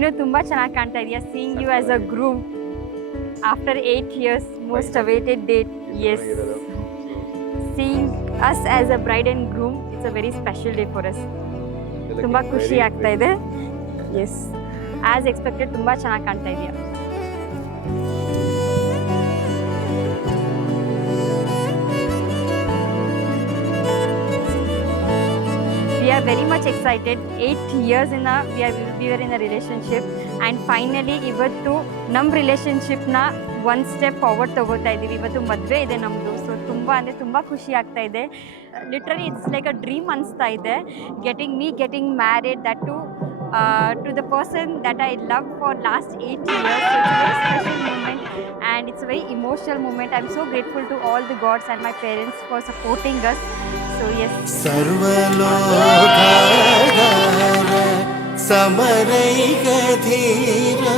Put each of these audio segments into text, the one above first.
ನೀನು ತುಂಬ ಚೆನ್ನಾಗಿ ಕಾಣ್ತಾ ಇದೆಯಾ. Seeing you as a groom after 8 years, most awaited date. Yes, seeing us as a bride and groom, it's a very special day for us. ತುಂಬ ಖುಷಿ ಆಗ್ತಾ ಇದೆ. ಎಸ್, ಆಸ್ ಎಕ್ಸ್ಪೆಕ್ಟೆಡ್ ತುಂಬ ಚೆನ್ನಾಗಿ ಕಾಣ್ತಾ ಇದೆಯಾ. We are very much excited. 8 years we were in a relationship, and finally ಇವತ್ತು ನಮ್ಮ ರಿಲೇಷನ್ಶಿಪ್ನ ಒಂದು ಸ್ಟೆಪ್ ಫಾರ್ವರ್ಡ್ ತೊಗೋತಾ ಇದ್ದೀವಿ. ಇವತ್ತು ಮದುವೆ ಇದೆ ನಮ್ಮದು. ಸೊ ತುಂಬ ಖುಷಿ ಆಗ್ತಾ ಇದೆ. Literally it's like a dream ಅನಿಸ್ತಾ ಇದೆ. Getting married, that to the person that I loved for last 8 years. So it's a very special moment and it's a very emotional moment. I'm so grateful to all the gods and my parents for supporting us. So yes. Sarvalokadhara Samaraigadhira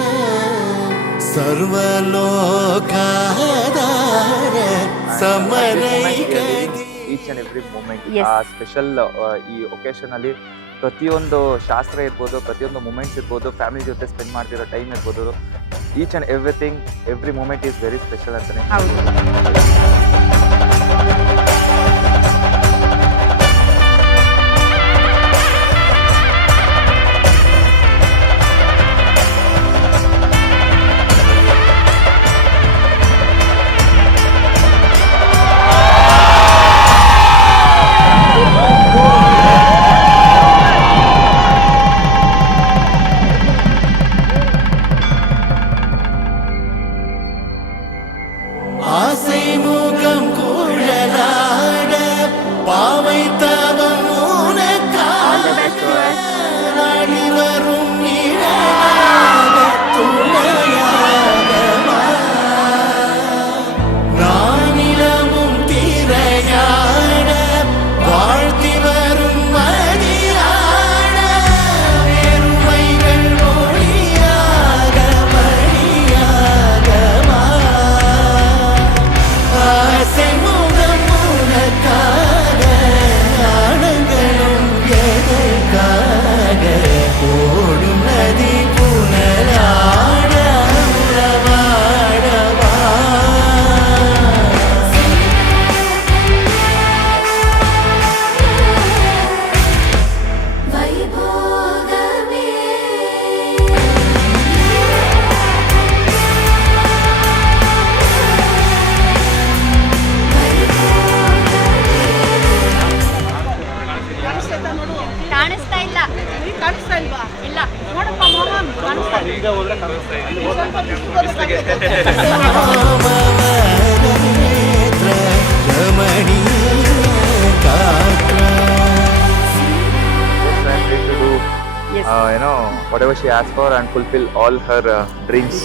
Sarvalokadhara Samaraigadhira. Each and every moment Yes. Special ಈ occasion ಅಲ್ಲಿ ಪ್ರತಿಯೊಂದು ಶಾಸ್ತ್ರ ಇರ್ಬೋದು, ಪ್ರತಿಯೊಂದು moments ಇರ್ಬೋದು, family ಜೊತೆ spend ಮಾಡ್ತಿರೋ time ಇರ್ಬೋದು, each and everything, every moment is very special ಅಂತಾನೆ. ಹೌದು. ஆசை முகம் குழலாட பாவை தவம் உனக்காக நாடி வரும் நிழலாக துணையாக நானிலமும் திரையாட வாழ்த்தி வரும் மதியாட பெருமைகள் ஒளியாக மணியாக ஆசை முகம் உனக்காக ஆனங்களும் எதற்காக ஓடும் நதி புனலாட உறவாடவா ಕಾಣಿಸ್ತಾ ಇಲ್ಲ. ಕಾಣಿಸ್ತಾ ಇಲ್ವಾ? ಇಲ್ಲ. ನೋಡಪ್ಪ ಮೋಹನ್, ಕಾಣಿಸ್ತಾ ಇಲ್ಲ. ನೇತ್ರ ರಮಣೀಯ ಗಾತ್ರ Trying to do Yes. whatever she asks for and fulfill all her dreams.